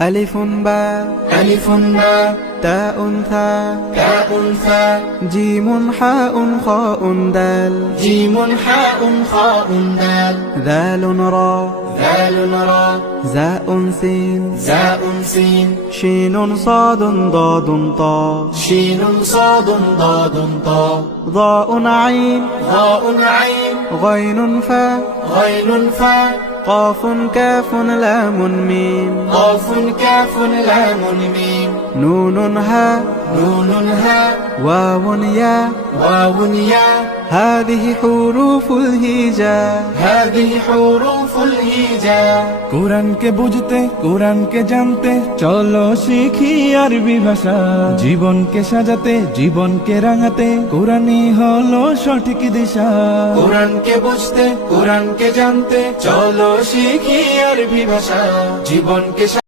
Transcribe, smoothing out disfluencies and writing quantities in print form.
ألف باء ألف باء تاء ثاء تاء ثاء جيم حاء خاء دال جيم حاء خاء دال ذال را ذال را زاء سين زاء سين شين صاد ضاد طاء شين صاد ضاد طاء ضاء عين ضاء عين غين فاء غين فاء قاف كاف لام ميم قاف كاف لام ميم نون هاء نون هاء واو ياء واو ياء هذه حروف الهجاء هذه حروف الهجاء কোরআনকে বুঝতে কোরআনকে জানতে চলো শিখি আরবি ভাষা জীবনকে সাজাতে জীবনকে রাঙাতে কোরআনই হলো সঠিক দিশা কোরআনকে বুঝতে কোরআনকে জানতে চলো শিখি আরবি ভাষা জীবনকে